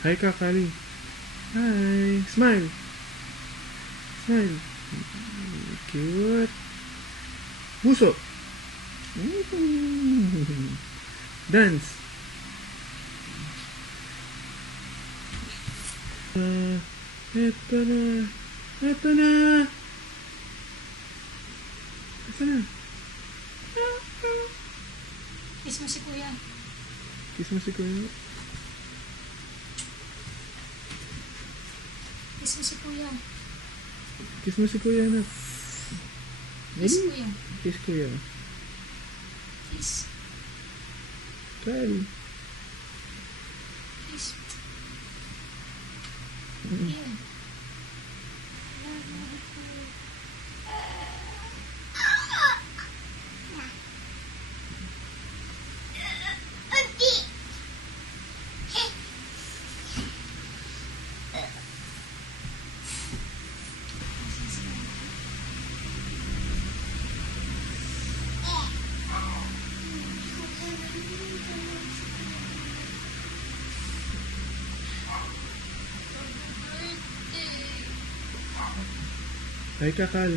Hi ka, Kali. Hi. Smile. Smile. Cute. Puso. Dance. Eto na. Eto na. Eto na. Kiss mo si kuya. Kiss mo si Kuya. Kiss mo si kuya. Kiss mo si Kuya na. Kiss kuya. Kiss Kuya. Kiss. Kali. Kiss. Yeah. Hi, Kakal.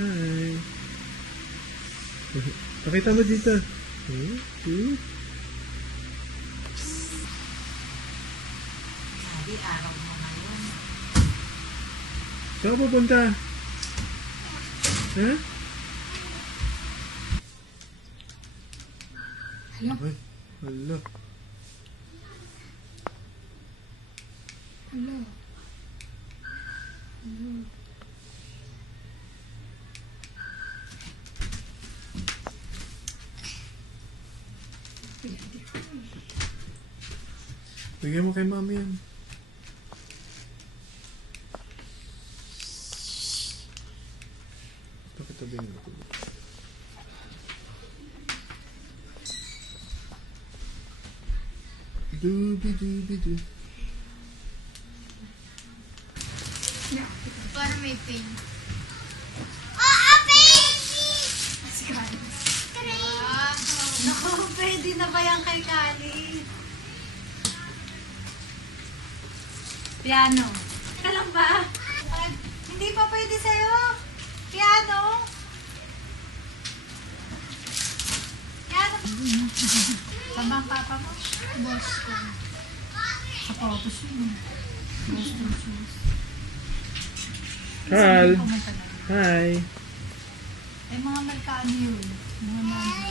Hi. Pakita mo dito. Cute. Sabi, araw mo ngayon. Saan ka pupunta? Ha? Hala. Ay, hala. Hala. Bigyan mo kay mami yan. Pakitabi mo ito. Doobie-doobie-doo. Para may pain. Si Kali. Naku, pwede na ba yan kay Kali? Piano. Ka lang ba? Hindi pa pwede sa'yo. Piano. Piano. Tama ang papa mo? Boss ko. Sapatos yun. Boss ko shoes. Kal. Pumunta na. Hi. Ay, mga magkano yun? Mga number.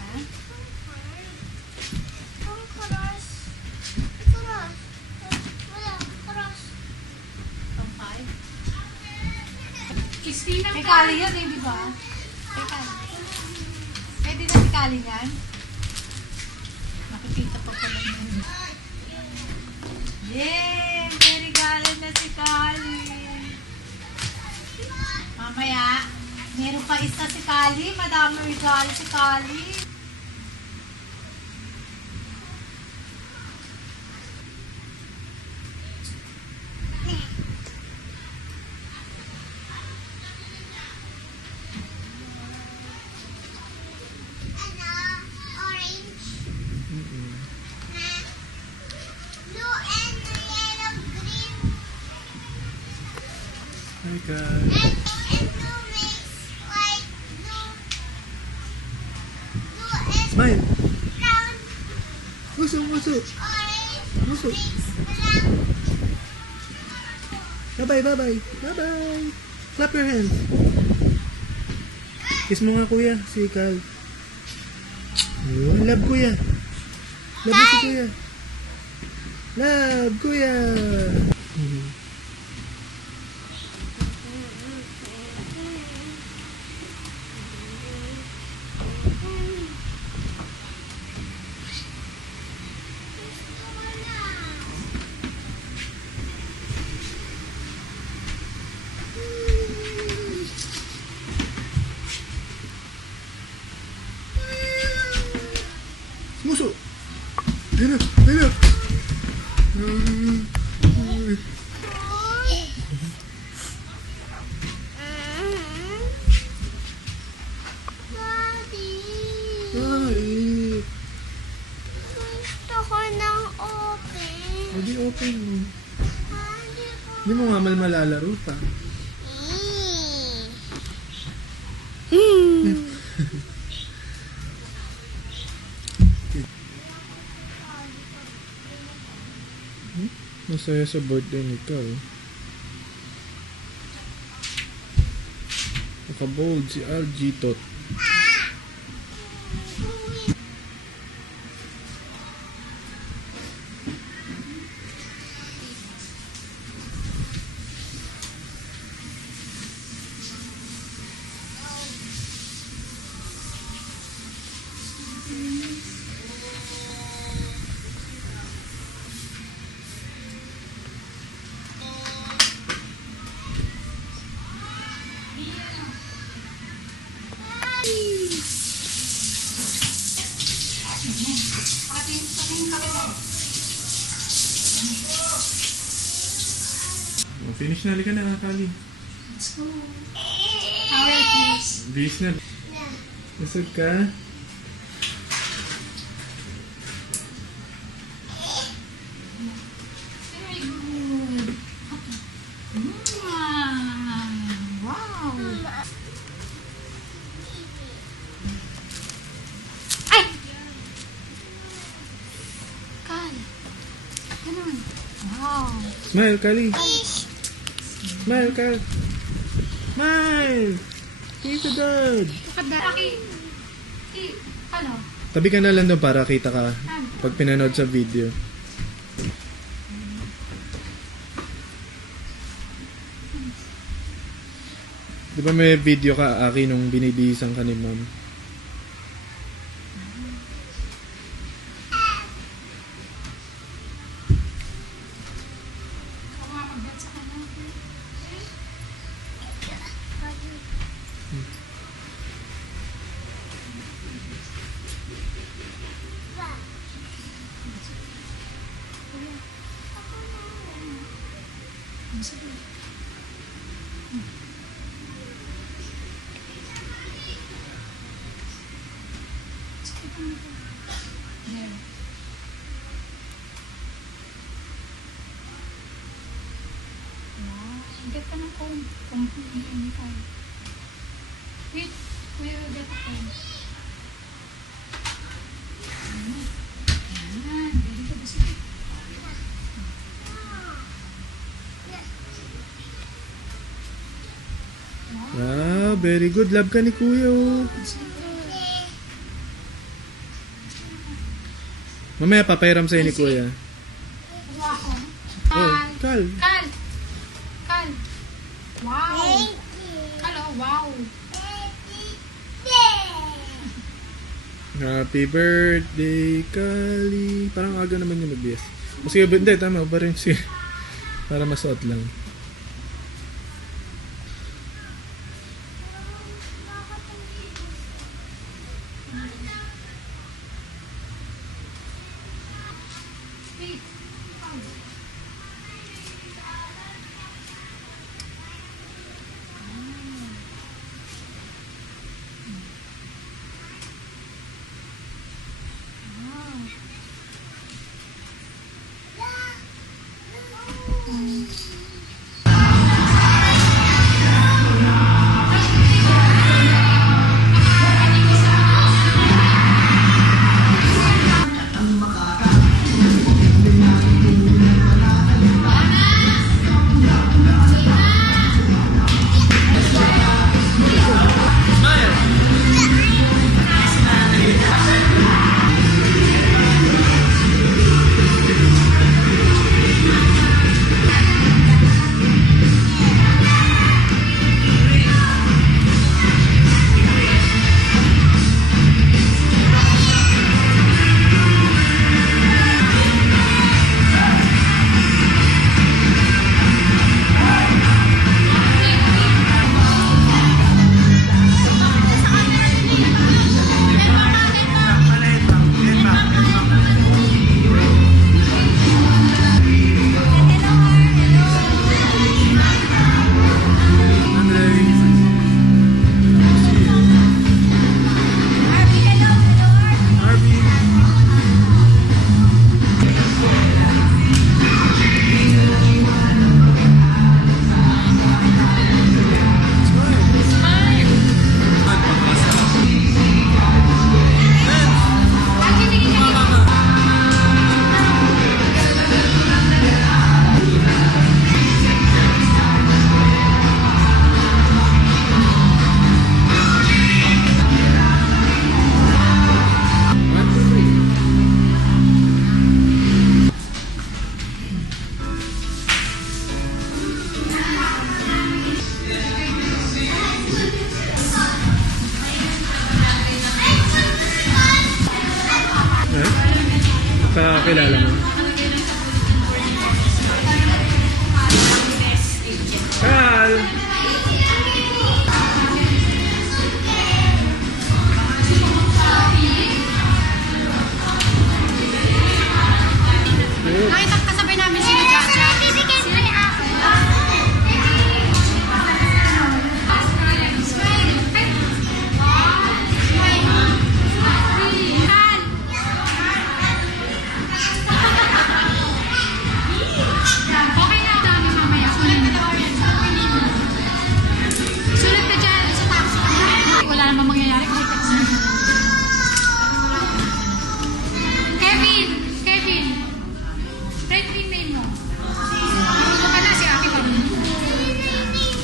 Ha? Pang-five? Christina May kali yan eh, di ba? May kali. Pwede na si kali yan? Nakikita pa pala yun. Yay! May regalo na si Kali. Mamaya, meron pa isa si Kali. Madami regalo si Kali. Hi, Kal. Smile. Puso, puso. Puso. Bye-bye, bye-bye. Bye-bye. Clap your hands. Kiss mo nga, kuya. Si Kal. Ayun, love, kuya. Love mo si kuya. Love, kuya. Muso. Ayun na, ayun na. Daddy, Ay. gusto ko ng O di open mo. Hindi mo nga malalaro pa. Masaya sa birthday ni Carl. Nakabold si Algitot. Finish na, halika na, Kali. Let's go. Towel, please. Bis na. Nasag ka? Very good. Wow. Ay! Kal. Ganun. Wow. Smile, Kali. Smile, Kal. Smile! Say to God. Aki. Ano? Tabi ka na lang doon para kita ka pag pinanood sa video. Di ba may video ka, Aki, nung binibihisan ka ni Ma'am? Ikaw nga mag-bet sa kanya. Sige. There. Wow. Get ka ng comb. Comb hindi ka. Wait. Kuya, get a comb. Yan. Very good. Sige. Ah, very good. Love ka ni Kuya, oh. Mamaya papairam sa'yo ni Kuya. Kuha ako. Oh, Kal. Kal. Kal. Kal. Wow. Kal, oh, wow. Happy birthday, Kali. Parang aga naman yung mag-yes. O sige, hindi, tama. Pa rin siya. Para masuot lang. Wait. Kakilala mo. Kal! Nakita kasabay namin si Jaja. Okay na dami mamaya. Sulat ka dyan sa taxi. Wala namang mangyayari kahit taxi. Kevin! Kevin! Write me name mo. Ito ka na si Ate Pag.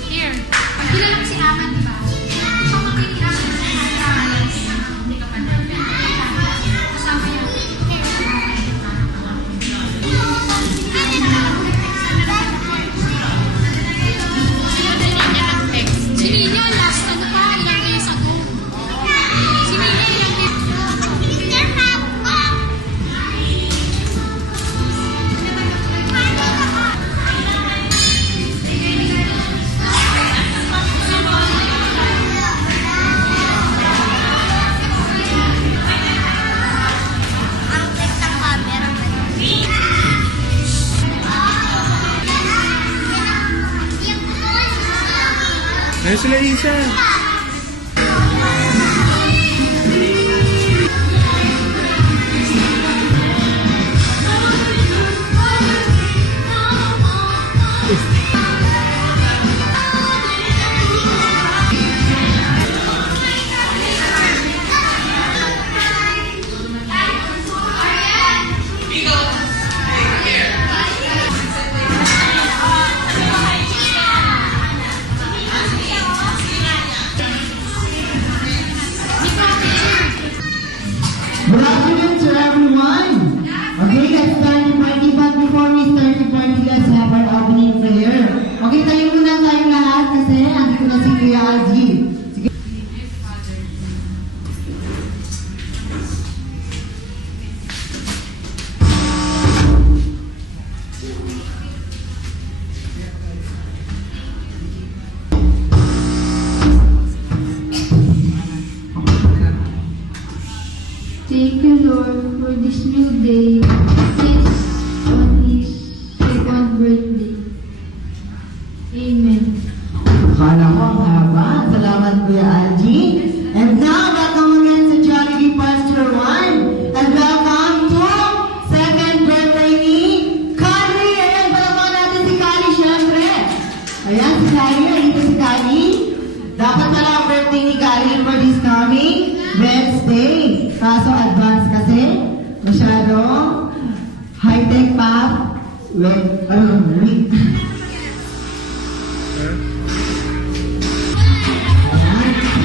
Here. Pagkilala ko si Aman, di ba? Pamakin ni Aman sa hindi ka pa na. Kasama yan. Si Nina, last ano pa, ilang years ago. Si Nina, ilang years Ayun sila Isa. Good afternoon to everyone. Okay, let's start the party, but before we start the party, let's have our opening prayer. Okay, tayo muna tayong lahat kasi andito na si Kuya Algie. Sige. Thank you, Lord, for this new day. This on his second birthday. Amen. Akala ko ang haba. Salamat Kuya Algie. And now, welcome again sa Jollibee Pastor 1. And welcome to second birthday ni Kali. Ayan, palaman natin si Kali syempre. Ayan, si Kali. Nandito si Kali. Dapat pala ang birthday ni Kali for this coming Wednesday. Kaso advance kasi. Masyado high-tech pa. Wait.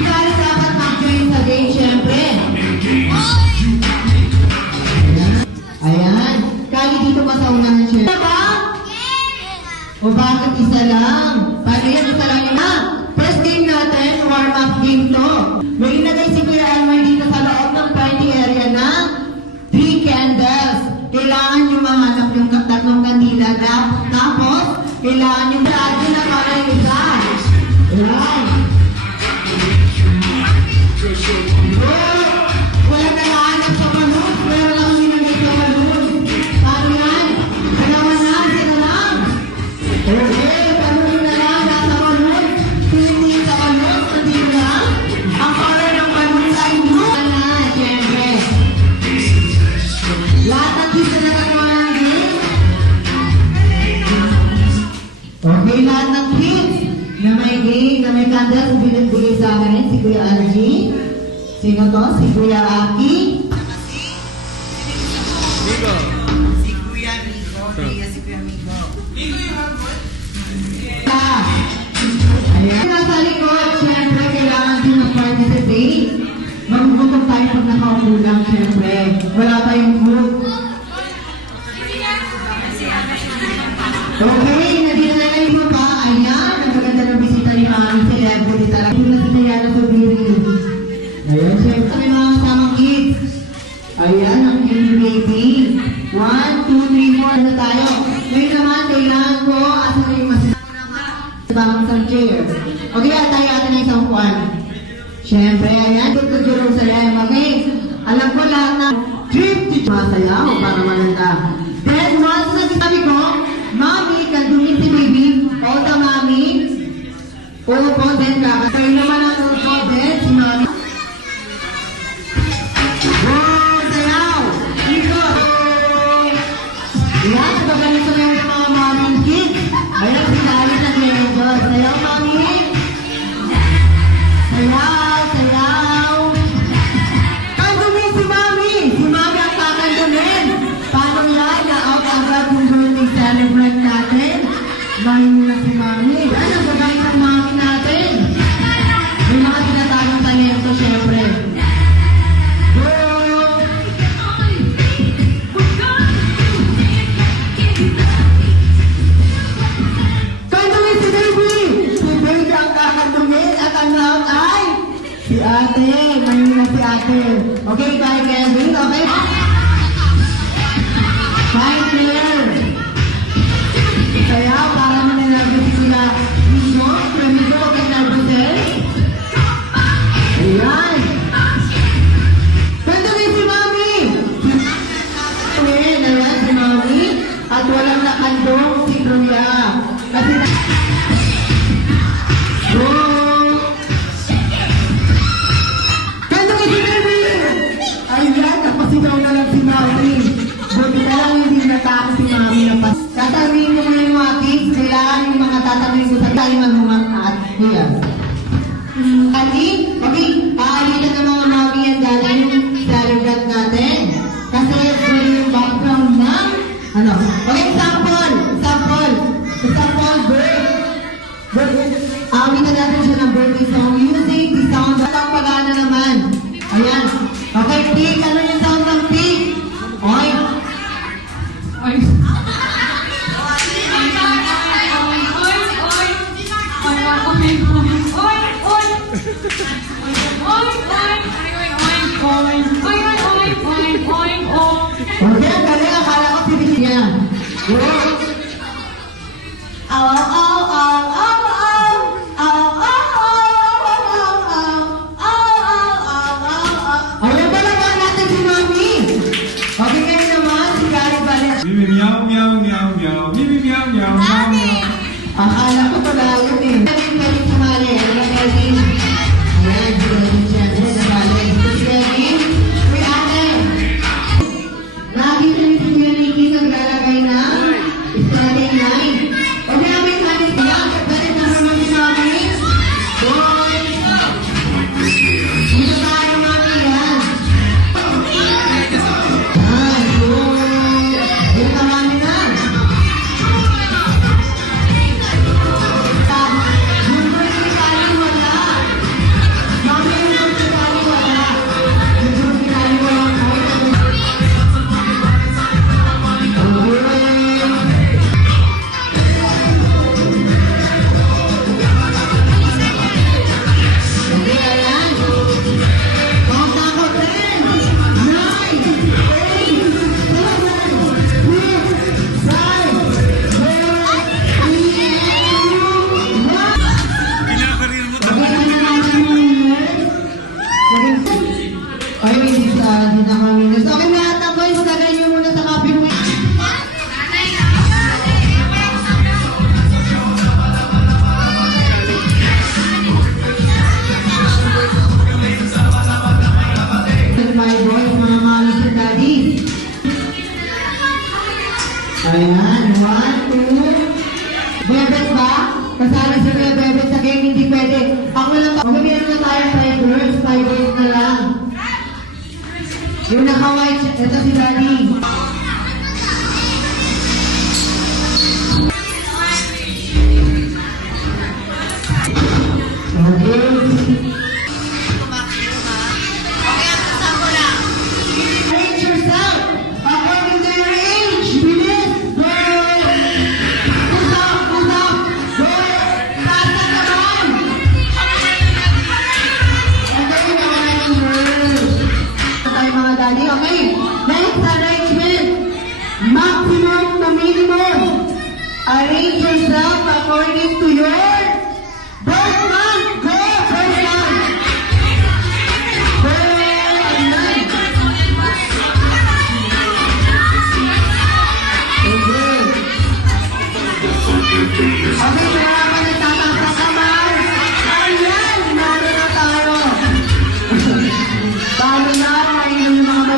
Kali dapat mag-join sa game, syempre. Ayan. Kali dito pa sa unahan, syempre. Ba? O bakit isa lang? Paano yan? Isa lang yun. First game natin, warm-up game to. May inagay si Kuya Elmer dito sa loob ng party area na 3 candles. Kailangan nyo mahanap yung tatlong kandila. Tapos, kailangan nyo lagi na para yung isa. Ayan. Wala na nahanap sa balon, pero lang sinagay sa balon. Paano yan? Dalawa na, sila lang. Okay, balon na lang, nasa balon. Hindi sa balon, hindi lang. Ang color ng balon sa inyo. Na, syempre. Lahat ng kids na nagmamahal. Okay, lahat ng kids na may game, na may candles, binibigay sa akin si Kuya Algie. Sino to? Si Kuya Aki. Nico. Si Kuya Migo. Si Kuya Migo. Ayan. Nasa likod, syempre, kailangan din mag-participate. Magugutom tayo pag nakaupo lang, syempre. Wala tayong food. Okay, nandito na yung iba pa. Ayan, ang maganda ng bisita ni Mami. Celebrity talaga. Yung nasa Diana sa Biri. Ayan, syempre, may mga kasamang kids. Ayan, ang baby. bawang isang chair. Okay, tayo natin ng isang kwan. Siyempre, ayan, tutulong sa yan. Okay, alam ko lahat na trip to masayaw para malanda. Then, once na sabi ko, Mommy, kandungin si baby. All the mommy. Oo po, then kakasay naman ang upo, then si Mommy. Wow, sayaw! Dito! Yan, pagaling sa mga mommy kids. Ayan, si Alice at Lenjo. Sayaw, Mommy! Sayaw, sayaw! Kandumin si Mommy! Si Mommy ang kakandumin! Paano yan? Na-out agad yung birthday celebrate natin. Bahin mo na si Mommy. Yan, ang gagawin ng Mommy natin. May mga tinatagong talento, syempre. Go! Kandumin si Baby! Si Baby ang kakandumin at ang laot ay si Ate. Bahin na si Ate. Okay, bye Kevin. Okay? Bye Claire. Kaya para mananagos sila Migo, Migo, huwag kang nervousin. Ayan. Kandumin si Mommy! Ayan si Mommy. At walang nakandong si Kuya. Kasi na... Go! Kandumin si Baby! Ayan, napasigaw na lang si Mommy. Buti na lang hindi natakot si Mommy na pas. Tatanungin ko muna yung mga kids. Kailangan yung mga tatanungin ko sa tayo ng mga kuya. Ati, okay, paalitan ng mga Mommy and Daddy yung celebrate natin. Kasi pwede yung background ng ano. Okay, sample, awitan natin siya ng birthday song. Music, the sound, at ang pag-ana naman. Ayan. Okay, Pig, ano yung sound ng Pig? Oy. Oy. Okay, ang galing. Akala ko pinig niya. Ayan ba naman natin si Mommy? Okay, ngayon naman, si Gary Valenzuela. Mimi meow meow meow meow. Mimi meow meow meow meow. Akala ko pala yun eh. Pwede sumali. Ano ba Kevin? Ayan, si Kevin siya. Ayan, sumali. Si Kevin. Uy, ate. Lagi rin si Kuya Nicky naglalagay na starting line. Huwag namin kami siya. Pwede na naman si Mommy. Boy. Dito tayo, Mommy, yan. Ay, boy. Dito ka, Mommy, na. Ayan, 1, 2. Bebet ba? Kasali si Kuya Bebet sa game, hindi pwede. Ako lang, magbibilang na tayo 5 words, 5 words na lang. Yung naka-white, ito si Daddy. Okay. Arrange yourself according to your age. Bilis! Go! Push up! Go! Tasa naman! Okay, mga tayo mga daddy. Okay, next, arrange Arrange yourself according to your birth month. Go, birth month. Birth month. Okay. Okay, kaya ka nagtataas sa kamay. Ayan, meron na tayo. Paano na, ayun yung mga...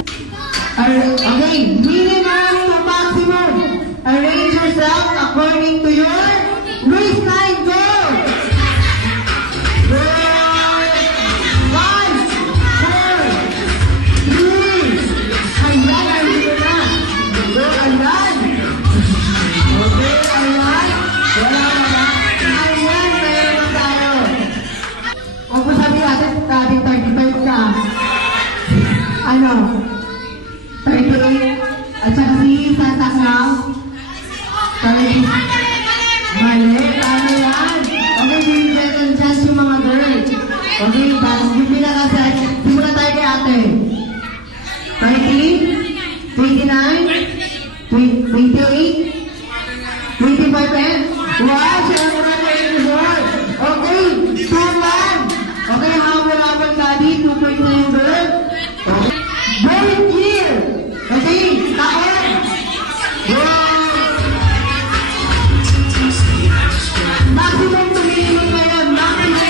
Okay, minimum to maximum. Arrange yourself according to your waistline. Go! Go! 5, 4, 3. Ayan, ayun na. Go, ayan. Okay, ayan. Wala na ba? Ayan, meron na tayo. Huwag mo sabi natin, 35 ka. Ano? 38. At saka si Santa Claus. Mali, paano yan? Okay, bigyan second chance yung mga girls. Okay, tapos bigyan na kasi. Simula tayo kay ate. 30, 29, 28, 25 and... Wow, siyempre na yung result. Okay, 2 lang. Okay, habol-habol daddy, 2 points na yung girl. Okay, very clear. Okay, taon. Wow. Maximum to minimum ngayon. Maximum.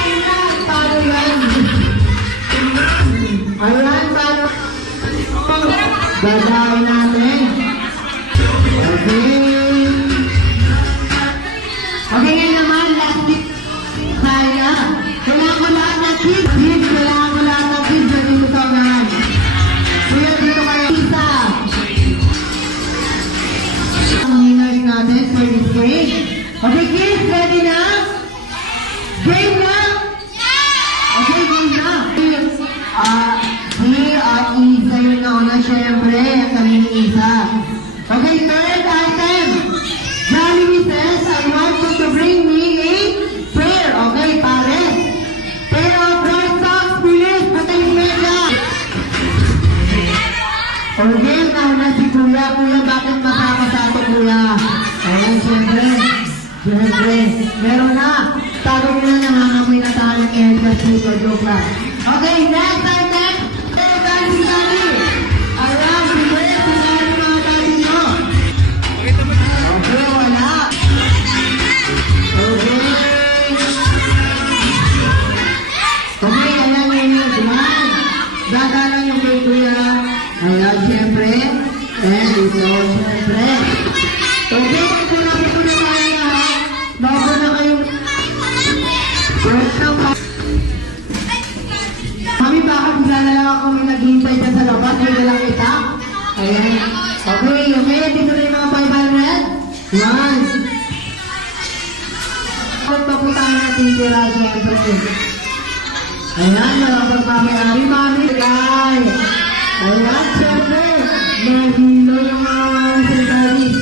Ayan, paano yan? Ayan, paano? Gagawin natin. Okay. Okay, ngayon naman, last tip. Kaya, kailangan ko lahat ng kids. Kailangan ko lahat ng kids. Dito mo sa unahan. Kuya, dito kayo. Isa. Ang winners natin for this game. Okay, kids, ready na? Game na? Okay, game na. Isa yung nauna, syempre. Kami ni Isa. Okay, third item. Jollibee says, I want you to bring me a pair. Okay, pares. Pair of bright socks, bilis, patayin media. Okay, nauna si Kuya. Kuya, bakit masama sa ato, Kuya? Ayan, syempre. Siyempre, meron na. Tago mo na nangangamoy na tayo ng aircraft dito, joke lang. Okay, next item. Pero dancing daddy. Ayan, sige, sinari mga daddy nyo. Okay, wala. Okay. Okay, ayan yung dumaan. Gagalan yung kay Kuya. Ayan, siyempre. And ito, siyempre. Okay, ito na tayo na. Bago na kayo. First na pa. Mami, bakit bigla na lang ako may naghihintay dyan sa labas? May dalang kita. Ayan. Okay, okay. Dito na yung mga 500. One. Kung papuntahan natin tira, siyempre. Ayan, walang pagpamayari, mami. Ayan. Ayan, siyempre. Mahilo yung mga secretaries.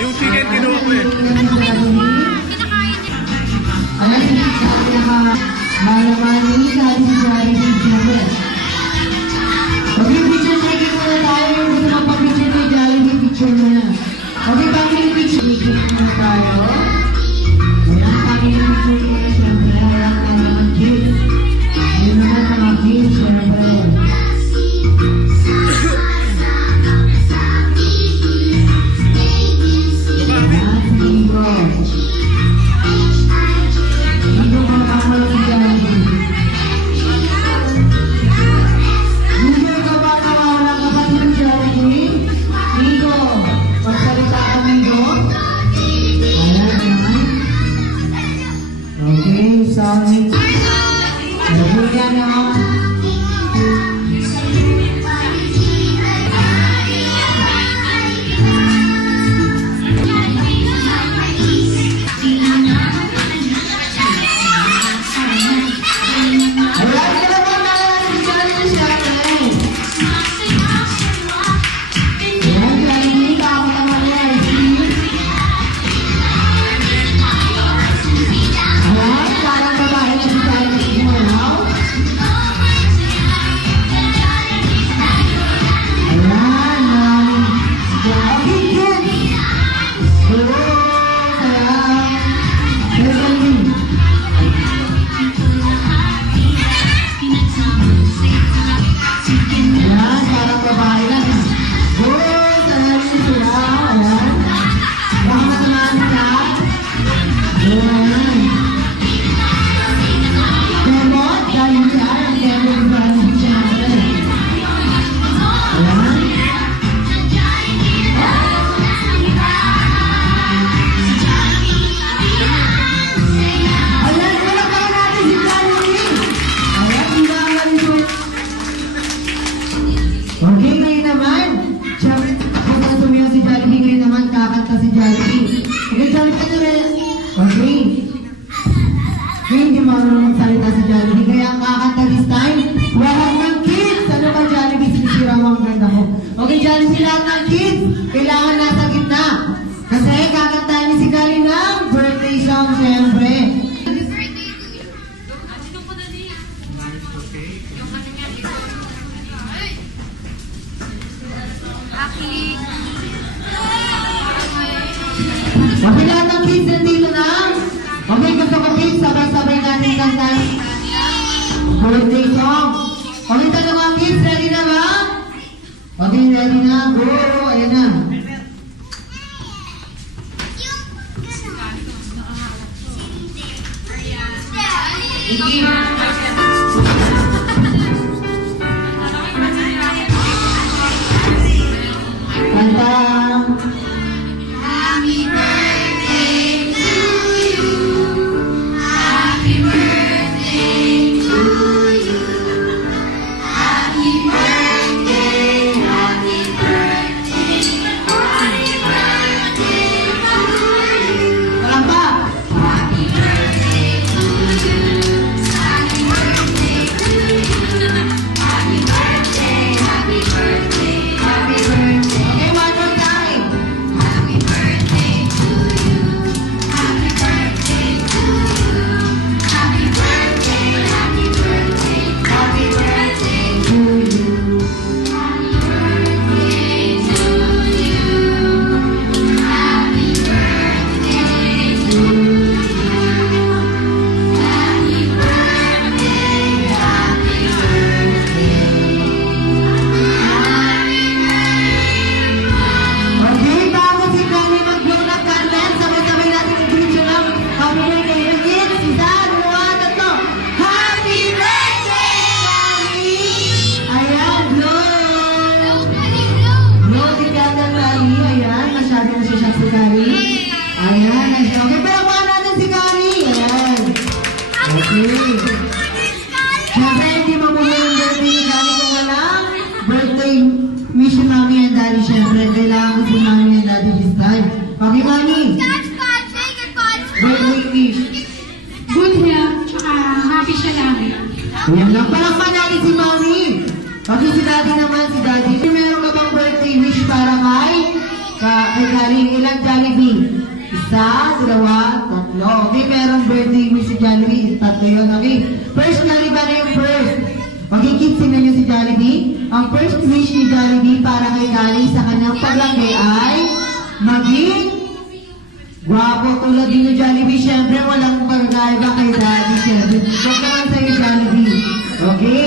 Yung chicken kinuha ko eh. Okay, picture taking muna tayo. Gusto mapapicture kay Jollibee, picture muna. Okay, pangin picture. Picture muna tayo. Ayan, pangin picture muna siyempre. Ayan, mga kids. Ayan naman mga kids, siyempre. Ayan, sige ko. Ano mga kamay si Jollibee? Hindi ka ba nakawala ka ba ng Jollibee? Nico, magsalita ka Nico. Ayan naman. Okay, sorry. Nabuya na ako. Ayan, Okay, Jollibee na rin. Okay. Okay, hindi marunong magsalita si Jollibee. Kaya ang kakanta this time, wahag ng kids. Ano ba, Jollibee? Sinisira mo ang ganda ko. Okay, Jollibee, lahat ng kids, kailangan nasa gitna. Kasi kakantahan ni si Kali ng birthday song, syempre. Happy birthday to you. Sino po na niya? Yung ano niya, ay! Aki. Okay, lahat ng kids nandito na. Okay, gusto ko kids, sabay-sabay natin kanta. Birthday song. Okay, dalawang kids, ready na ba? Okay, ready na. Go! Ayan na. Kanta. Happy birthday to you. Happy birthday to you. Happy birthday, happy birthday, happy birthday to you. Kalamba. Happy birthday to you. Happy birthday to you. Happy birthday, happy birthday, happy birthday. Okay, one more time. Happy birthday to you. Happy birthday to you. Happy birthday, happy birthday, happy birthday to you. Happy birthday to you. Happy birthday to you. Happy birthday, happy Okay, bago si Kali mag-blow ng candle, sabay-sabay natin i-video lang. Happy birthday to kids. Isa, dalawa, tatlo. Happy birthday, Kali! Ayan, blow! Blow si candle, Kali. Ayan, masyado na siya si Kali. Ayan, ayan. Okay, pero paano natin si Kali? Ayan. Okay. Siyempre, hindi mabuhay yung birthday ni Kali kung walang birthday wish ni Mami and Daddy. Siyempre, kailangan ko si Mami and Daddy this time. Okay, Mami? Birthday wish. Good health, tsaka happy siya lagi. Ayan lang. Palakpan natin si Mami. Okay, si Daddy naman, si Daddy. Meron ka bang birthday wish para kay Kali? Ilang Jollibee? Isa, dalawa, tatlo. Okay, merong birthday wish si Jollibee. Tatlo yun, okay? First, Jollibee, ano yung first? Okay, kids, tingnan niyo si Jollibee. Ang first wish ni Jollibee para kay Kali sa kanyang paglaki ay maging gwapo tulad din ni Jollibee. Siyempre, walang pagkaiba kay Daddy. Siyempre, huwag naman sa'yo, Jollibee. Okay.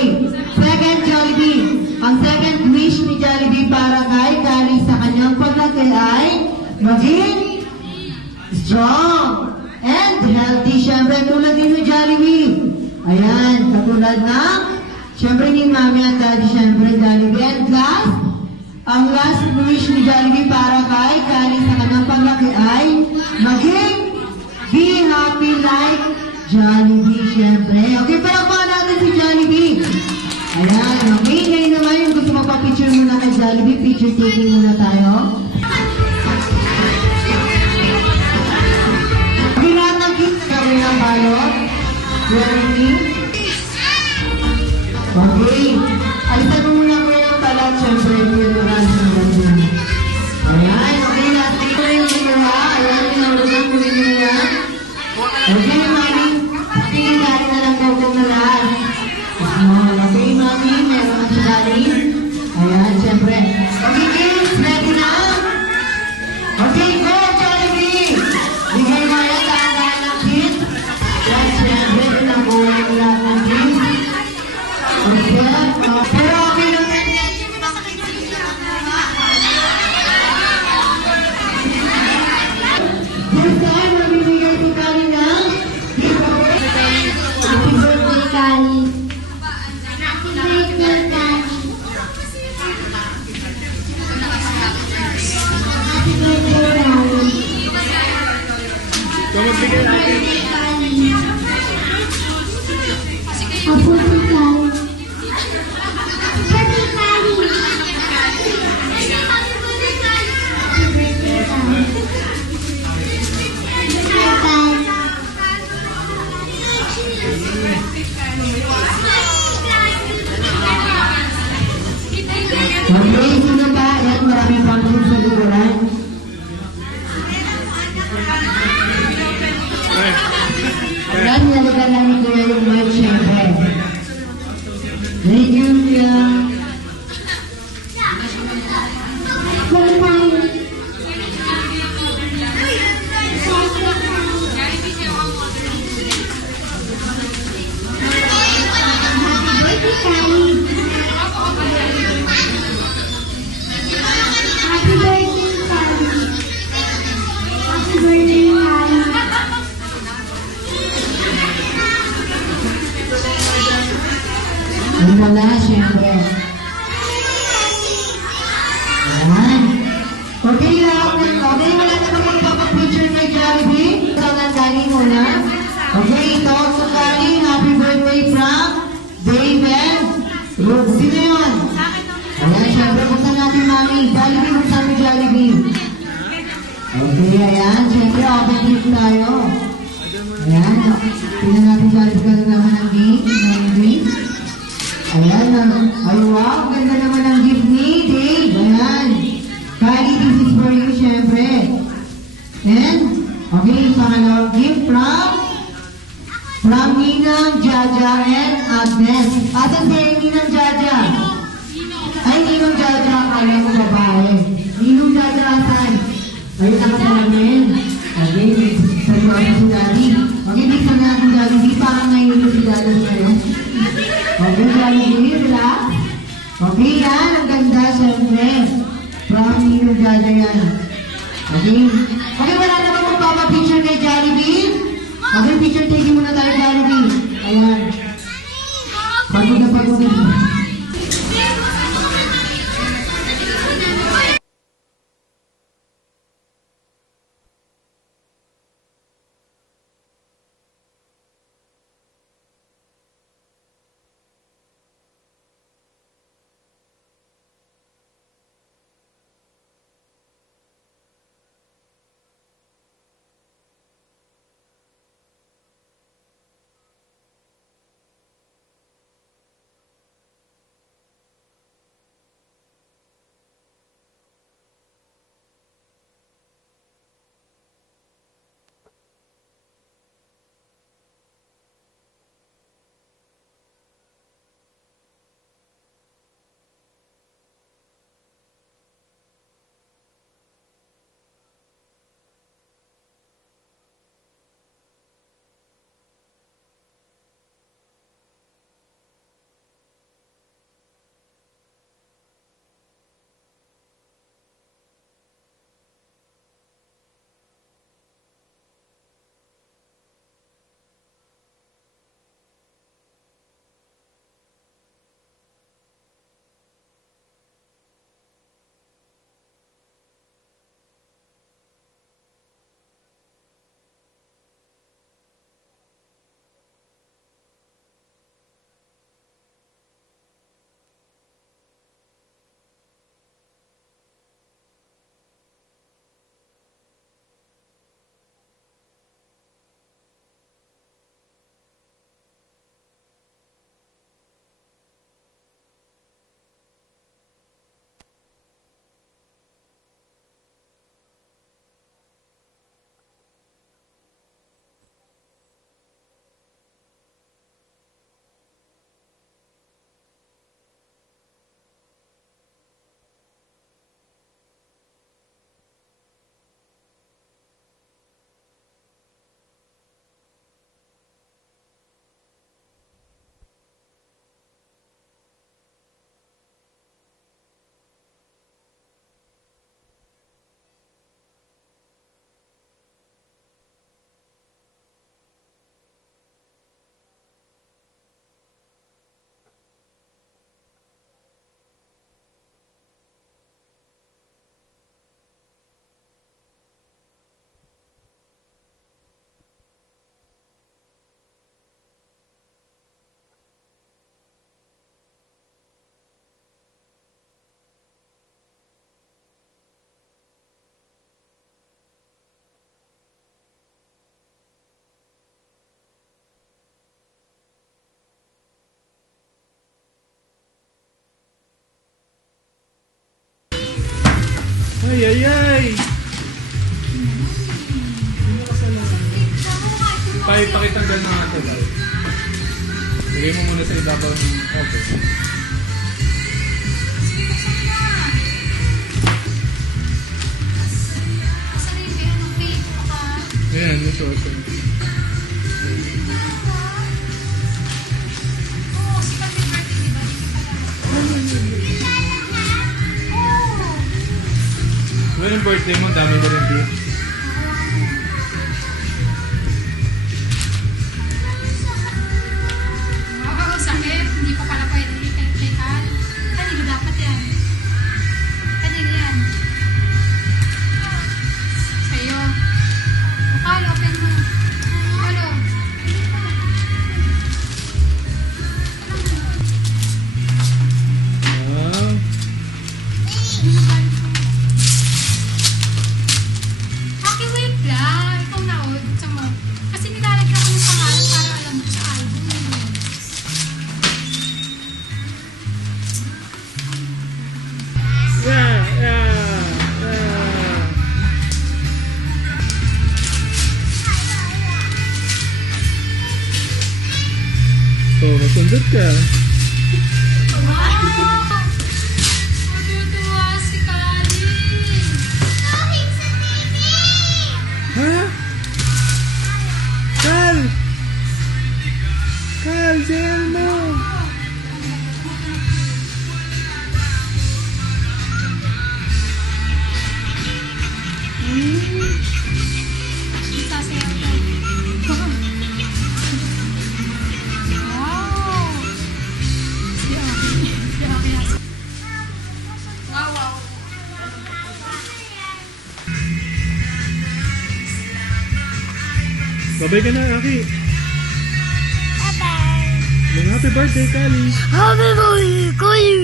Second, Jollibee. Ang second wish ni Jollibee para kay Kali sa kanyang paglaki ay maging strong and healthy. Siyempre, tulad din ni Jollibee. Ayan, katulad ng siyempre ni Mami at Daddy, siyempre Jollibee. And last, ang last wish ni Jollibee para kay Kali sa kanyang paglaki ay maging be happy like Jollibee, siyempre. Okay, palakpakan natin si Jollibee. Ayan, okay. Ngayon naman yung gusto magpa-picture muna kay Jollibee. Picture taking muna tayo. Okay, lahat ng kids kami ng balot. Ready? Okay. Alisan mo muna ko yung talat, syempre, yung runs ng ganyan. Ayan, okay, last day ko yung ginawa. Ayan, pinaurugan ko rin nyo yan. Okay, Mami. Tingin natin na lang po na lahat. Small. Okay, Mami, meron na si Daddy. Ayan, syempre. Okay, kids, ready na? Okay, go, Jollibee! Bigay mo yan, dahan-dahan ng kids. Yan, syempre, tinabuhan ng lahat ng kids. Okay, pero okay lang. Okay, sino ba? Yan, maraming pumpkin sa likuran. Yan, nilagyan lang ni Kuya yung mic, syempre. Thank you, Kuya. Ano wala, syempre. Ayan. Okay, okay, wala na naman magpapapicture kay Jollibee. Ito ang galing muna. Okay, ito, sukali, happy birthday from David. Look, sino yun? Ayan, syempre, buksan natin, mami. Jollibee, buksan mo Jollibee. Okay, ayan, syempre, open gift tayo. Ayan, tingnan natin Jollibee ka na naman ang gift. Ayan, ay wow, ganda naman ang gift ni Dave. Ayan. Kali, this is for you, syempre. And, okay, pangalawang gift from Ninang, Jaja, and Agnes. Asan si Ninang Jaja? Ay, Ninang Jaja, kaya mo babae. Ninang Jaja, asan? Ay, nakasalamin. Okay, sa iyo si Daddy. Okay, bigsan natin Daddy. Di parang ngayon si Daddy sa'yo. Okay, Jollibee, relax. Okay, yan. Ang ganda, syempre. From Ninong Jaja yan. Okay. Okay, wala na ba magpapapicture kay Jollibee? Okay, picture taking muna tayo, Jollibee. Ayan. Pagod na pagod na. Ay, ay, ay! Pakitanggal na nga ito, Kyle. Lagay mo muna sa ibabaw ng... Okay. Saan yung ano, cake pa? Ayan, ito. Oo, si Happy birthday, di ba? Hindi ka pala. Oo. Well, yung birthday mo, dami mo rin beef. Oo, sakit. Hindi pa pala pwede i-tekal. Kanino dapat yan? Kanino yan? Sa'yo. Akala, open mo. Akala. Wow. Okay, wait lang. Ikaw na, oh. Sa mo. Kasi nilalagyan ko ng pangalan para alam mo sa album. Yeah, yeah, yeah. Oh, nasundot ka. Wow! Matutuwa si Kali. Ha? Kal! Kal, jail mo! Sasayaw ka. Wow! Si Aki. Si Aki nasa. Wow, wow. Babay ka na, Aki. Bye-bye. Happy birthday, Kali. Happy birthday, Colin.